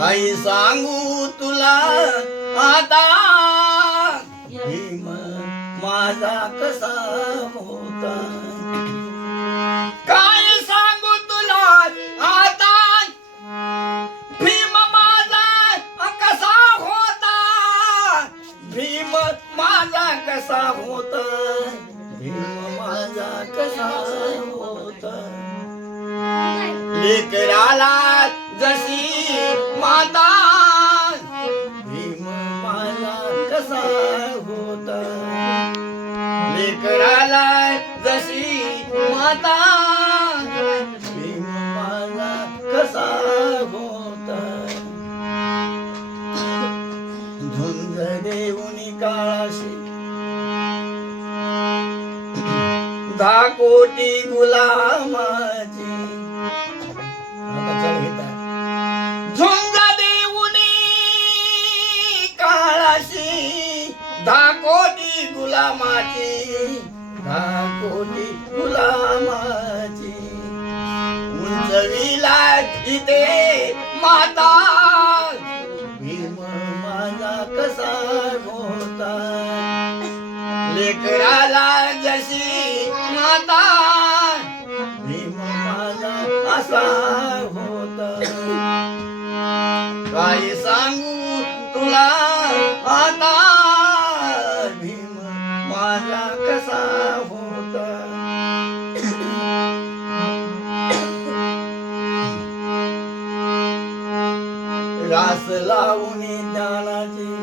काही सांगू तुला आता भीम माझा कसा होता? काय सांगू तुला आता? भीम माझा कसा होता? भीम माझा कसा होता? भीम माझा कसा होता? लेकराला होता. लेकराला जशी माता भीमाला कसा होता. झुंज देऊनी काळाशी. दहा कोटी गुलामाची. झुंज गुलामाची. दहा गुलामाची. उंचविला इथे माता. भीम माझा कसा होता लेकराला जशी माता. भीम माझा असा रास लावून ज्ञानाची.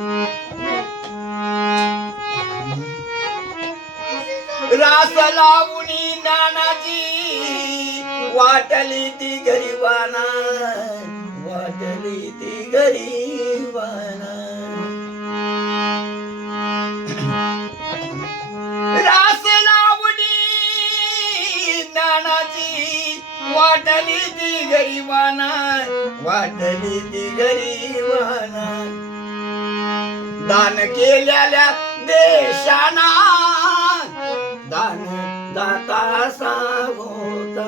रास लावून ज्ञानाची. वाटली ती गरिबाना. वाटली ती गरिबाना. वाटली ती गरीबाना वाटली ती गरीबाना दान केलेल्या देशाना. दान दाता होता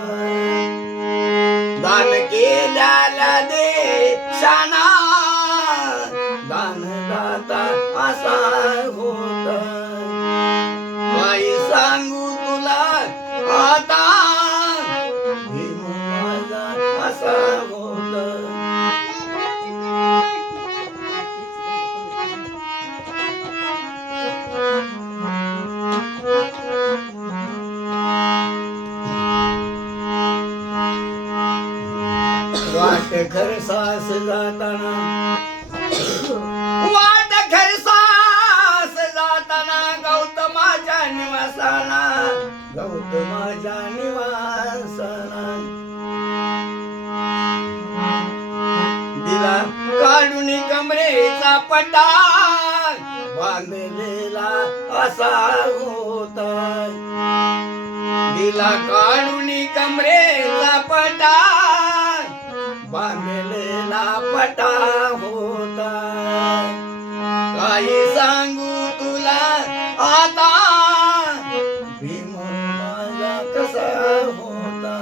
दान केलेल्या देशाना. दान दाता असा होता. माई सांगू वाट घर सास जाताना. वाट घर सास जाताना गौतमाच्या निवासाना गौतमाच्या निवासाना दिला काढून कमरेचा पटा बांधलेला असा होता. दिला काढून कमरेचा पटा पटा होता काही सांगू तुला आता. भीम माझा कसा होता?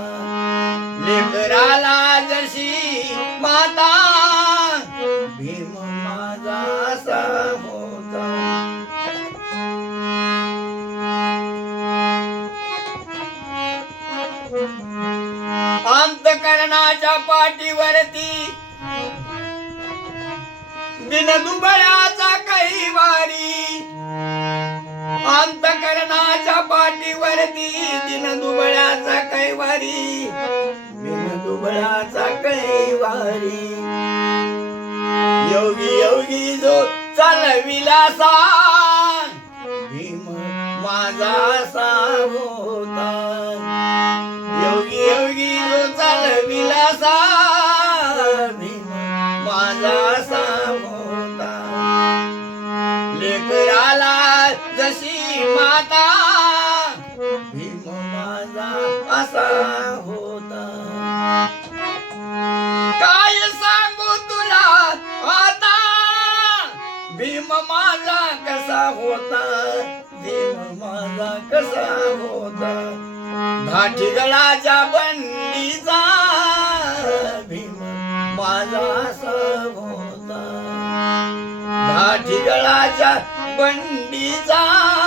लेकराला जशी माता. भीम माझा असा होता. अंतकरणाच्या पाठीवरती दिन दुबळ्याचा काही वारी. अंतकरणाच्या पाठीवरती दिन दुबळ्याचा काही वारी. दिन दुबळ्याचा काही वारी. योगी योगी जो चालविलासा भीम माझा सा लेकराला जशी माता भीम माझा असा होता काय सांगू तुला आता? भीम माझा कसा होता? भीम माझा कसा होता? धाटीगळाच्या बंडीचा भीम माझा असा होता. बंडीचा भीम माझा